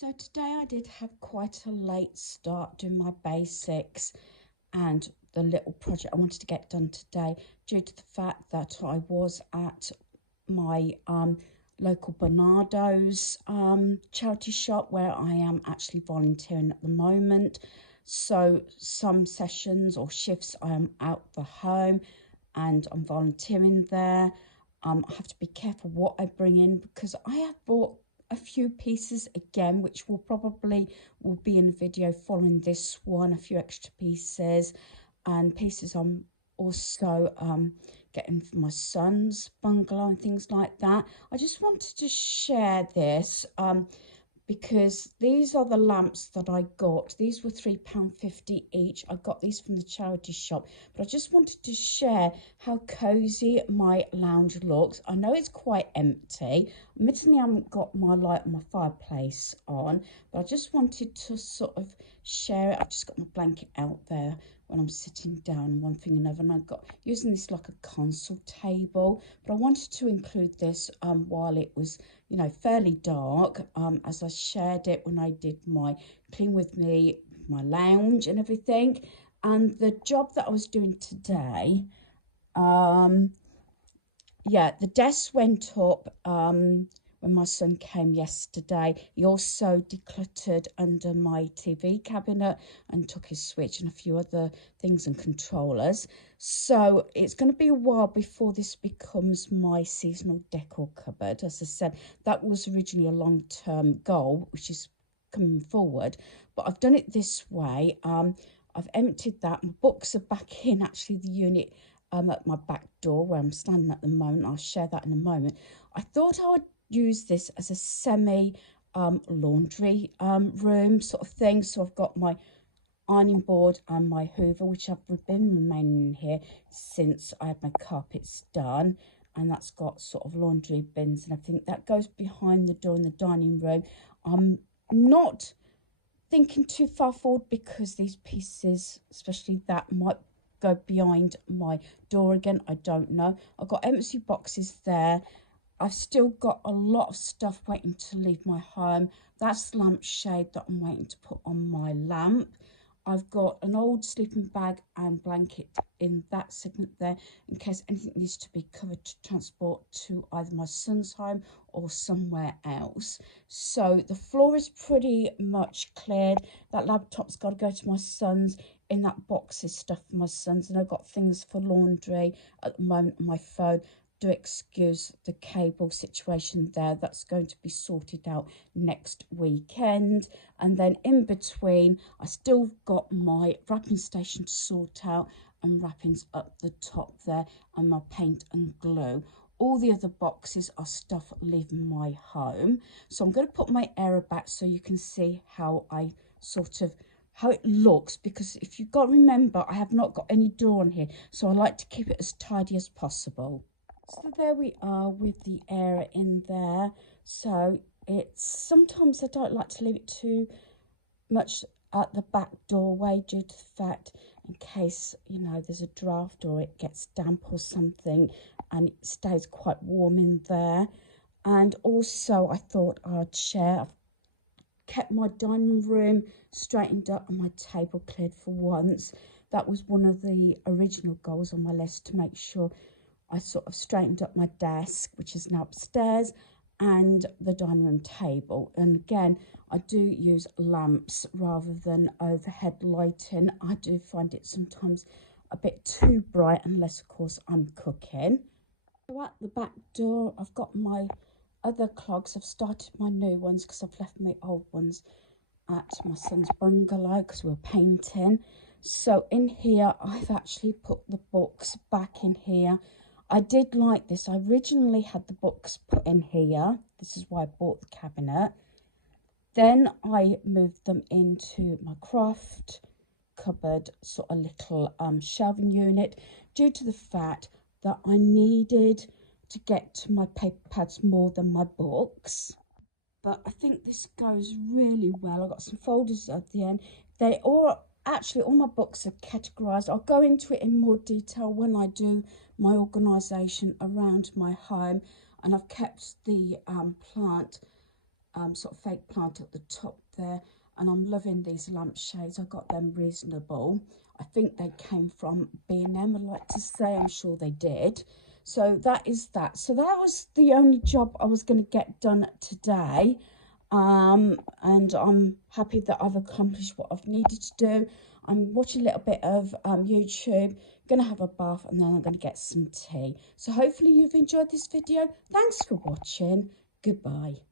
So today I did have quite a late start doing my basics and the little project I wanted to get done today due to the fact that I was at my local Bernardo's charity shop where I am actually volunteering at the moment. So some sessions or shifts I am out the home and I'm volunteering there. I have to be careful what I bring in because I have bought a few pieces again, which will be in a video following this one, a few extra pieces and pieces I'm also getting for my son's bungalow and things like that. I just wanted to share this because these are the lamps that I got. These were £3.50 each. I got these from the charity shop, but I just wanted to share how cozy my lounge looks. I know it's quite empty. Admittedly, I haven't got my light on my fireplace on, but I just wanted to sort of share it. I've just got my blanket out there when I'm sitting down, one thing and another, and I got using this like a console table, but I wanted to include this while it was, you know, fairly dark, as I shared it when I did my clean with me, my lounge and everything. And the job that I was doing today, yeah, the desk went up when my son came yesterday. He also decluttered under my TV cabinet and took his switch and a few other things and controllers. So it's going to be a while before this becomes my seasonal decor cupboard. As I said, that was originally a long-term goal, which is coming forward, but I've done it this way. I've emptied that. My books are back in actually the unit at my back door where I'm standing at the moment. I'll share that in a moment. I thought I would use this as a semi laundry room sort of thing. So I've got my ironing board and my hoover, which I've been remaining here since I had my carpets done, and that's got sort of laundry bins and everything. That goes behind the door in the dining room. I'm not thinking too far forward because these pieces, especially that, might go behind my door again. I don't know. I've got empty boxes there. I've still got a lot of stuff waiting to leave my home. That's the lampshade that I'm waiting to put on my lamp. I've got an old sleeping bag and blanket in that segment there in case anything needs to be covered to transport to either my son's home or somewhere else. So the floor is pretty much cleared. That laptop's got to go to my son's. In that box is stuff for my son's, and I've got things for laundry at the moment on my phone. Do excuse the cable situation there. That's going to be sorted out next weekend. And then in between, I still got my wrapping station to sort out and wrappings up the top there and my paint and glue. All the other boxes are stuff leaving my home. So I'm going to put my area back so you can see how I sort of how it looks, because if you've got to remember, I have not got any door on here, so I like to keep it as tidy as possible. So there we are with the area in there. So it's sometimes I don't like to leave it too much at the back doorway due to the fact in case, you know, there's a draft or it gets damp or something, and it stays quite warm in there. And also I thought I'd share, I've kept my dining room straightened up and my table cleared for once. That was one of the original goals on my list, to make sure I sort of straightened up my desk, which is now upstairs, and the dining room table. And again, I do use lamps rather than overhead lighting. I do find it sometimes a bit too bright, unless of course I'm cooking. So at the back door, I've got my other clogs. I've started my new ones because I've left my old ones at my son's bungalow because we're painting. So in here, I've actually put the books back in here. I did like this. I originally had the books put in here. This is why I bought the cabinet. Then I moved them into my craft cupboard, sort of little shelving unit, due to the fact that I needed to get to my paper pads more than my books. But I think this goes really well. I've got some folders at the end. They all, actually all my books are categorised. I'll go into it in more detail when I do my organisation around my home. And I've kept the plant sort of fake plant at the top there. And I'm loving these lampshades. I got them reasonable. I think they came from B&M, I'd like to say. I'm sure they did. So that is that. So that was the only job I was going to get done today. And I'm happy that I've accomplished what I've needed to do. I'm watching a little bit of YouTube, going to have a bath, and then I'm going to get some tea. So hopefully you've enjoyed this video. Thanks for watching. Goodbye.